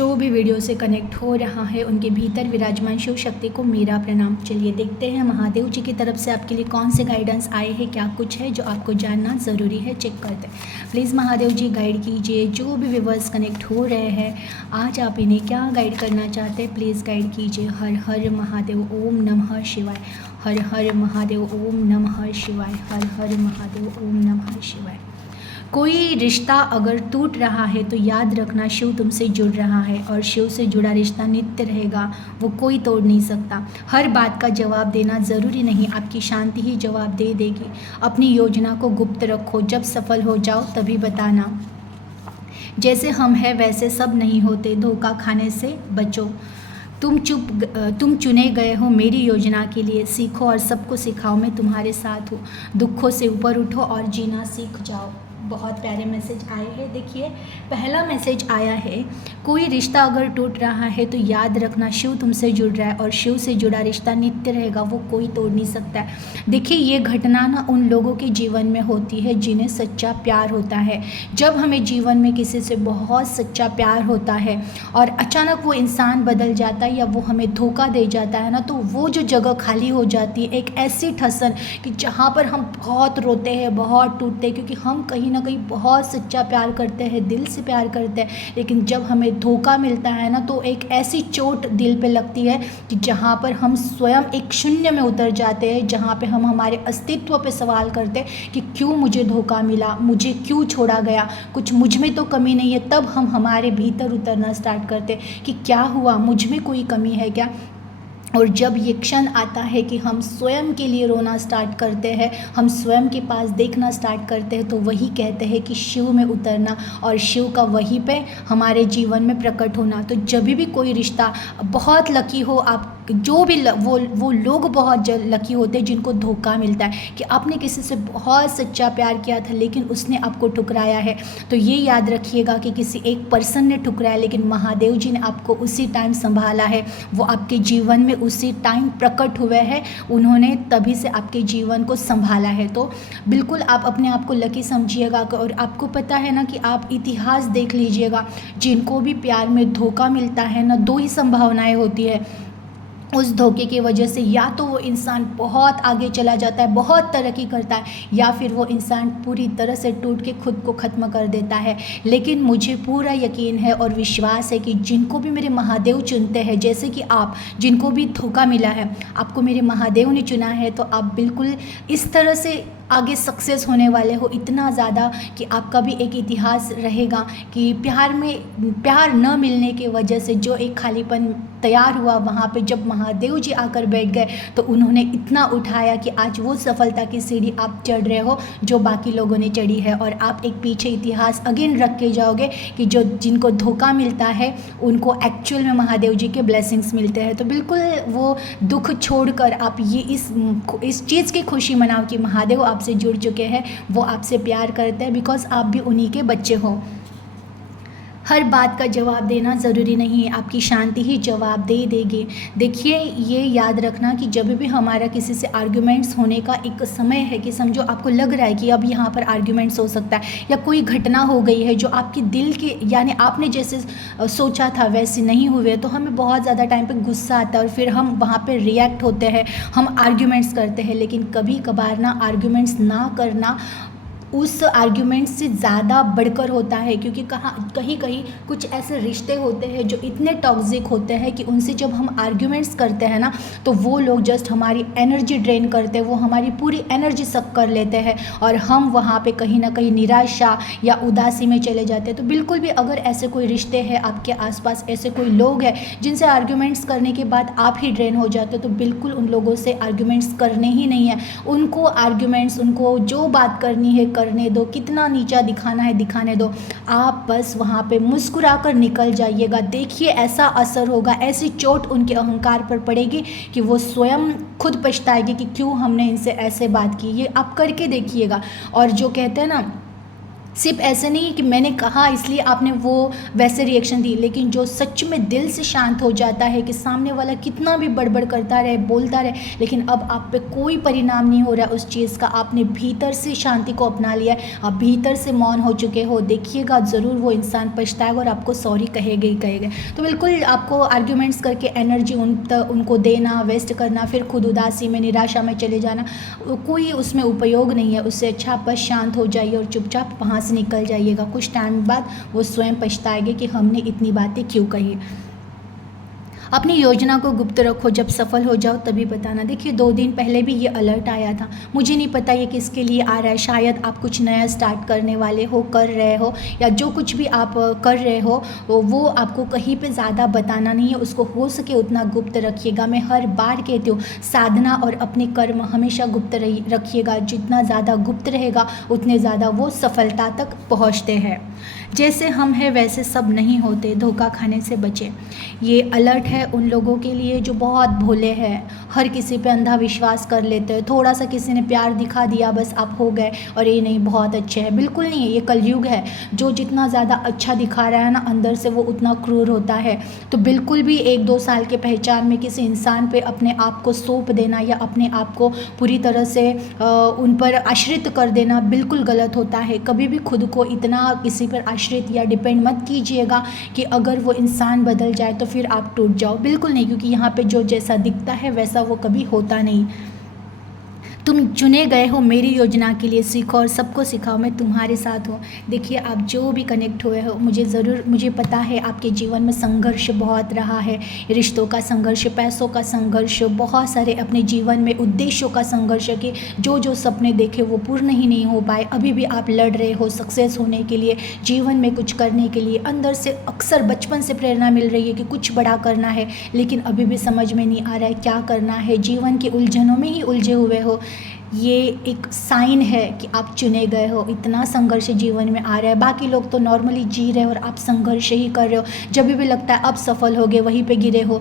जो भी वीडियो से कनेक्ट हो रहा है उनके भीतर विराजमान शिव शक्ति को मेरा प्रणाम। चलिए देखते हैं महादेव जी की तरफ से आपके लिए कौन से गाइडेंस आए हैं, क्या कुछ है जो आपको जानना ज़रूरी है, चेक करते हैं। प्लीज़ महादेव जी गाइड कीजिए। जो भी व्यूअर्स कनेक्ट हो रहे हैं आज आप इन्हें क्या गाइड करना चाहते हैं, प्लीज़ गाइड कीजिए। हर हर महादेव, ओम नमः शिवाय। हर हर महादेव, ओम नमः शिवाय। हर हर महादेव, ओम नमः शिवाय। कोई रिश्ता अगर टूट रहा है तो याद रखना शिव तुमसे जुड़ रहा है और शिव से जुड़ा रिश्ता नित्य रहेगा, वो कोई तोड़ नहीं सकता। हर बात का जवाब देना ज़रूरी नहीं, आपकी शांति ही जवाब दे देगी। अपनी योजना को गुप्त रखो, जब सफल हो जाओ तभी बताना। जैसे हम हैं वैसे सब नहीं होते, धोखा खाने से बचो। तुम चुने गए हो मेरी योजना के लिए, सीखो और सबको सिखाओ, मैं तुम्हारे साथ हूँ। दुखों से ऊपर उठो और जीना सीख जाओ। बहुत प्यारे मैसेज आए हैं। देखिए पहला मैसेज आया है, कोई रिश्ता अगर टूट रहा है तो याद रखना शिव तुमसे जुड़ रहा है और शिव से जुड़ा रिश्ता नित्य रहेगा, वो कोई तोड़ नहीं सकता है। देखिए ये घटना ना उन लोगों के जीवन में होती है जिन्हें सच्चा प्यार होता है। जब हमें जीवन में किसी से बहुत सच्चा प्यार होता है और अचानक वो इंसान बदल जाता है या वो हमें धोखा दे जाता है ना, तो वो जो जगह खाली हो जाती है, एक ऐसी ठसन कि जहाँ पर हम बहुत रोते हैं, बहुत टूटते हैं, क्योंकि हम कहीं ना कहीं बहुत सच्चा प्यार करते हैं, दिल से प्यार करते हैं, लेकिन जब हमें धोखा मिलता है ना तो एक ऐसी चोट दिल पे लगती है कि जहाँ पर हम स्वयं एक शून्य में उतर जाते हैं, जहाँ पे हम हमारे अस्तित्व पे सवाल करते हैं कि क्यों मुझे धोखा मिला, मुझे क्यों छोड़ा गया, कुछ मुझ में तो कमी नहीं है। तब हम हमारे भीतर उतरना स्टार्ट करते हैं कि क्या हुआ, मुझ में कोई कमी है क्या। और जब ये क्षण आता है कि हम स्वयं के लिए रोना स्टार्ट करते हैं, हम स्वयं के पास देखना स्टार्ट करते हैं, तो वही कहते हैं कि शिव में उतरना और शिव का वहीं पे हमारे जीवन में प्रकट होना। तो जब भी कोई रिश्ता बहुत लकी हो, आप जो भी वो लोग बहुत लकी होते हैं जिनको धोखा मिलता है कि आपने किसी से बहुत सच्चा प्यार किया था लेकिन उसने आपको ठुकराया है। तो ये याद रखिएगा कि किसी एक पर्सन ने ठुकराया, लेकिन महादेव जी ने आपको उसी टाइम संभाला है, वो आपके जीवन में उसी टाइम प्रकट हुए हैं, उन्होंने तभी से आपके जीवन को संभाला है। तो बिल्कुल आप अपने आप को लकी समझिएगा। और आपको पता है ना कि आप इतिहास देख लीजिएगा, जिनको भी प्यार में धोखा मिलता है ना, दो ही संभावनाएं होती है उस धोखे की वजह से। या तो वो इंसान बहुत आगे चला जाता है, बहुत तरक्की करता है, या फिर वो इंसान पूरी तरह से टूट के खुद को ख़त्म कर देता है। लेकिन मुझे पूरा यकीन है और विश्वास है कि जिनको भी मेरे महादेव चुनते हैं, जैसे कि आप, जिनको भी धोखा मिला है, आपको मेरे महादेव ने चुना है, तो आप बिल्कुल इस तरह से आगे सक्सेस होने वाले हो, इतना ज़्यादा कि आपका भी एक इतिहास रहेगा कि प्यार न मिलने की वजह से जो एक खालीपन तैयार हुआ, वहाँ पे जब महादेव जी आकर बैठ गए तो उन्होंने इतना उठाया कि आज वो सफलता की सीढ़ी आप चढ़ रहे हो जो बाकी लोगों ने चढ़ी है। और आप एक पीछे इतिहास अगेन रख के जाओगे कि जिनको धोखा मिलता है उनको एक्चुअल में महादेव जी के ब्लेसिंग्स मिलते हैं। तो बिल्कुल वो दुख छोड़कर आप ये इस चीज़ की खुशी मनाओ कि महादेव आपसे जुड़ चुके हैं, वो आपसे प्यार करते हैं, बिकॉज आप भी उन्हीं के बच्चे हो। हर बात का जवाब देना ज़रूरी नहीं है, आपकी शांति ही जवाब दे देगी। देखिए ये याद रखना कि जब भी हमारा किसी से आर्ग्यूमेंट्स होने का एक समय है कि समझो आपको लग रहा है कि अब यहाँ पर आर्ग्यूमेंट्स हो सकता है, या कोई घटना हो गई है जो आपके दिल के यानी आपने जैसे सोचा था वैसे नहीं हुए, तो हमें बहुत ज़्यादा टाइम पे गुस्सा आता है और फिर हम वहाँ पर रिएक्ट होते हैं, हम आर्ग्यूमेंट्स करते हैं। लेकिन कभी कभार ना आर्ग्यूमेंट्स ना करना उस आर्ग्यूमेंट से ज़्यादा बढ़कर होता है, क्योंकि कहीं कहीं कुछ ऐसे रिश्ते होते हैं जो इतने टॉक्सिक होते हैं कि उनसे जब हम आर्ग्यूमेंट्स करते हैं ना तो वो लोग जस्ट हमारी एनर्जी ड्रेन करते हैं, वो हमारी पूरी एनर्जी सक कर लेते हैं और हम वहाँ पे कहीं ना कहीं निराशा या उदासी में चले जाते हैं। तो बिल्कुल भी अगर ऐसे कोई रिश्ते हैं आपके आसपास, ऐसे कोई लोग हैं जिनसे आर्ग्यूमेंट्स करने के बाद आप ही ड्रेन हो जाते हो, तो बिल्कुल उन लोगों से आर्ग्यूमेंट्स करने ही नहीं है। उनको आर्ग्यूमेंट्स, उनको जो बात करनी है करने दो, कितना नीचा दिखाना है दिखाने दो, आप बस वहाँ पे मुस्कुरा कर निकल जाइएगा। देखिए ऐसा असर होगा, ऐसी चोट उनके अहंकार पर पड़ेगी कि वो स्वयं खुद पछताएगी कि क्यों हमने इनसे ऐसे बात की। ये आप करके देखिएगा। और जो कहते हैं ना सिर्फ ऐसे नहीं है कि मैंने कहा इसलिए आपने वो वैसे रिएक्शन दी, लेकिन जो सच में दिल से शांत हो जाता है कि सामने वाला कितना भी बड़बड़ करता रहे, बोलता रहे, लेकिन अब आप पे कोई परिणाम नहीं हो रहा है उस चीज़ का, आपने भीतर से शांति को अपना लिया है, आप भीतर से मौन हो चुके हो, देखिएगा ज़रूर वो इंसान पछताएगा और आपको सॉरी कहेगा ही कहेगा। तो बिल्कुल आपको आर्ग्यूमेंट्स करके एनर्जी उनको देना, वेस्ट करना, फिर खुद उदासी में, निराशा में चले जाना, कोई उसमें उपयोग नहीं है। उससे अच्छा आप बस शांत हो जाइए और चुपचाप वहाँ से निकल जाइएगा। कुछ टाइम बाद वो स्वयं पछताएंगे कि हमने इतनी बातें क्यों कही। अपनी योजना को गुप्त रखो, जब सफल हो जाओ तभी बताना। देखिए 2 दिन पहले भी ये अलर्ट आया था, मुझे नहीं पता ये किसके लिए आ रहा है। शायद आप कुछ नया स्टार्ट करने वाले हो, कर रहे हो, या जो कुछ भी आप कर रहे हो वो आपको कहीं पे ज़्यादा बताना नहीं है, उसको हो सके उतना गुप्त रखिएगा। मैं हर बार कहती हूँ, साधना और अपने कर्म हमेशा गुप्त रखिएगा। जितना ज़्यादा गुप्त रहेगा उतने ज़्यादा वो सफलता तक पहुँचते हैं। जैसे हम हैं वैसे सब नहीं होते, धोखा खाने से बचें। ये अलर्ट है उन लोगों के लिए जो बहुत भोले हैं, हर किसी पे अंधा विश्वास कर लेते हैं। थोड़ा सा किसी ने प्यार दिखा दिया बस आप हो गए, और ये नहीं बहुत अच्छे हैं, बिल्कुल नहीं है। ये कलयुग है, जो जितना ज़्यादा अच्छा दिखा रहा है ना अंदर से वो उतना क्रूर होता है। तो बिल्कुल भी 1-2 साल के पहचान में किसी इंसान पे अपने आप को सौंप देना या अपने आप को पूरी तरह से उन पर आश्रित कर देना बिल्कुल गलत होता है। कभी भी खुद को इतना किसी पर आश्रित या डिपेंड मत कीजिएगा कि अगर वो इंसान बदल जाए तो फिर आप टूट जाओ, बिल्कुल नहीं, क्योंकि यहाँ पे जो जैसा दिखता है वैसा वो कभी होता नहीं। तुम चुने गए हो मेरी योजना के लिए, सीखो और सबको सिखाओ, मैं तुम्हारे साथ हूँ। देखिए आप जो भी कनेक्ट हुए हो, मुझे पता है आपके जीवन में संघर्ष बहुत रहा है, रिश्तों का संघर्ष, पैसों का संघर्ष, बहुत सारे अपने जीवन में उद्देश्यों का संघर्ष कि जो सपने देखे वो पूर्ण ही नहीं हो पाए। अभी भी आप लड़ रहे हो सक्सेस होने के लिए, जीवन में कुछ करने के लिए। अंदर से अक्सर बचपन से प्रेरणा मिल रही है कि कुछ बड़ा करना है, लेकिन अभी भी समझ में नहीं आ रहा है क्या करना है, जीवन की उलझनों में ही उलझे हुए हो। ये एक साइन है कि आप चुने गए हो। इतना संघर्ष जीवन में आ रहा है, बाकी लोग तो नॉर्मली जी रहे हो और आप संघर्ष ही कर रहे हो। जब भी लगता है अब सफल हो गए वहीं पे गिरे हो,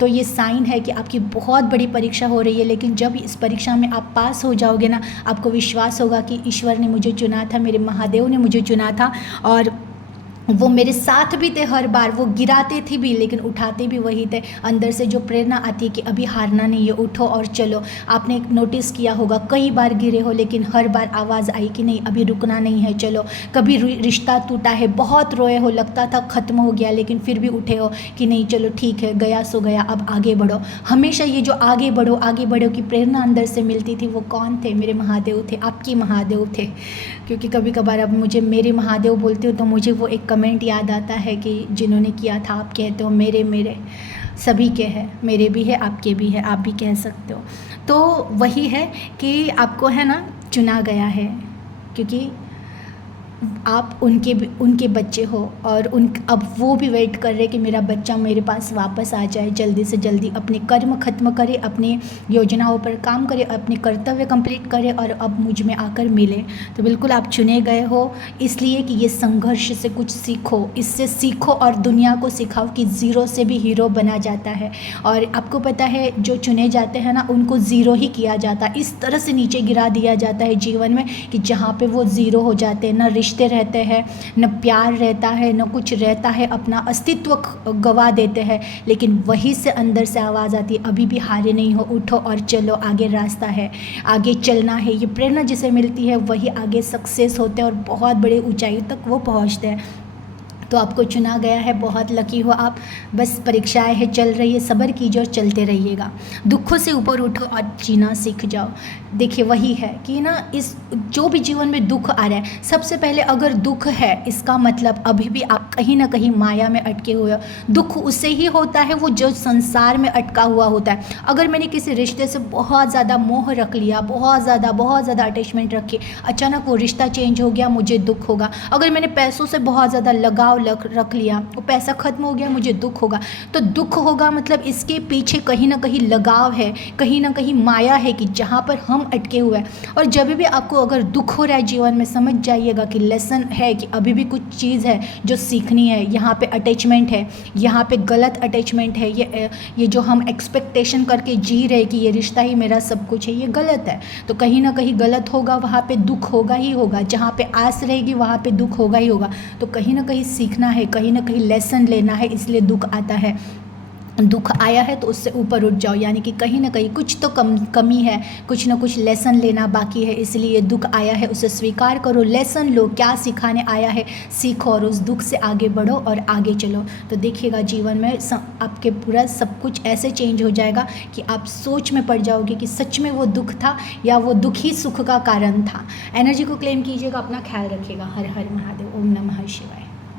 तो ये साइन है कि आपकी बहुत बड़ी परीक्षा हो रही है। लेकिन जब इस परीक्षा में आप पास हो जाओगे ना, आपको विश्वास होगा कि ईश्वर ने मुझे चुना था, मेरे महादेव ने मुझे चुना था, और वो मेरे साथ भी थे हर बार। वो गिराते थे भी लेकिन उठाते भी वही थे। अंदर से जो प्रेरणा आती है कि अभी हारना नहीं है, उठो और चलो। आपने नोटिस किया होगा कई बार गिरे हो लेकिन हर बार आवाज़ आई कि नहीं अभी रुकना नहीं है, चलो। कभी रिश्ता टूटा है, बहुत रोए हो, लगता था ख़त्म हो गया, लेकिन फिर भी उठे हो कि नहीं चलो ठीक है, गया सो गया, अब आगे बढ़ो। हमेशा ये जो आगे बढ़ो की प्रेरणा अंदर से मिलती थी, वो कौन थे? मेरे महादेव थे, आपके महादेव थे। क्योंकि कभी कभार अब मुझे मेरे महादेव बोलते हो तो मुझे वो एक कमेंट याद आता है कि जिन्होंने किया था, आप कहते हो मेरे सभी के हैं, मेरे भी है, आपके भी है, आप भी कह सकते हो। तो वही है कि आपको है ना चुना गया है, क्योंकि आप उनके बच्चे हो, और अब वो भी वेट कर रहे कि मेरा बच्चा मेरे पास वापस आ जाए, जल्दी से जल्दी अपने कर्म खत्म करे, अपनी योजनाओं पर काम करे, अपने कर्तव्य कंप्लीट करे और अब मुझ में आकर मिले। तो बिल्कुल आप चुने गए हो, इसलिए कि ये संघर्ष से कुछ सीखो, इससे सीखो और दुनिया को सिखाओ कि ज़ीरो से भी हीरो बना जाता है। और आपको पता है जो चुने जाते हैं ना उनको ज़ीरो ही किया जाता है, इस तरह से नीचे गिरा दिया जाता है जीवन में कि जहाँ पे वो ज़ीरो हो जाते हैं, ना रिश्ते रहते हैं, न प्यार रहता है, न कुछ रहता है, अपना अस्तित्व गवा देते हैं। लेकिन वहीं से अंदर से आवाज़ आती है अभी भी हारे नहीं हो, उठो और चलो, आगे रास्ता है, आगे चलना है। ये प्रेरणा जिसे मिलती है वही आगे सक्सेस होते हैं और बहुत बड़े ऊंचाई तक वो पहुंचते हैं। तो आपको चुना गया है, बहुत लकी हो आप। बस परीक्षाएं है, चल रही है, सब्र कीजिए और चलते रहिएगा। दुखों से ऊपर उठो और जीना सीख जाओ। देखिए वही है कि ना, इस जो भी जीवन में दुख आ रहा है, सबसे पहले अगर दुख है इसका मतलब अभी भी आप कहीं ना कहीं माया में अटके हुए हो। दुख उससे ही होता है वो जो संसार में अटका हुआ होता है। अगर मैंने किसी रिश्ते से बहुत ज़्यादा मोह रख लिया, बहुत ज़्यादा अटैचमेंट रखी, अचानक वो रिश्ता चेंज हो गया, मुझे दुख होगा। अगर मैंने पैसों से बहुत ज़्यादा लगाव रख लिया, वो पैसा ख़त्म हो गया, मुझे दुख होगा। तो दुख होगा मतलब इसके पीछे कहीं ना कहीं लगाव है, कहीं ना कहीं माया है कि जहाँ पर हम अटके हुए हैं। और जब भी आपको अगर दुख हो रहा है जीवन में, समझ जाइएगा कि लेसन है कि अभी भी कुछ चीज़ है जो सीखनी है। यहाँ पे अटैचमेंट है, यहाँ पे गलत अटैचमेंट है। ये जो हम एक्सपेक्टेशन करके जी रहे कि ये रिश्ता ही मेरा सब कुछ है, ये गलत है। तो कहीं ना कहीं गलत होगा, वहाँ पे दुख होगा ही होगा। जहाँ पे आस रहेगी वहाँ पे दुख होगा ही होगा। तो कहीं ना कहीं सीखना है, कहीं ना कहीं लेसन लेना है, इसलिए दुख आता है। दुख आया है तो उससे ऊपर उठ जाओ, यानी कि कहीं ना कहीं कुछ तो कमी है, कुछ ना कुछ लेसन लेना बाकी है, इसलिए दुख आया है, उसे स्वीकार करो, लेसन लो, क्या सिखाने आया है सीखो और उस दुख से आगे बढ़ो और आगे चलो। तो देखिएगा जीवन में आपके पूरा सब कुछ ऐसे चेंज हो जाएगा कि आप सोच में पड़ जाओगे कि सच में वो दुख था या वो दुख ही सुख का कारण था। एनर्जी को क्लेम कीजिएगा, अपना ख्याल रखिएगा। हर हर महादेव, ओम नमः शिवाय।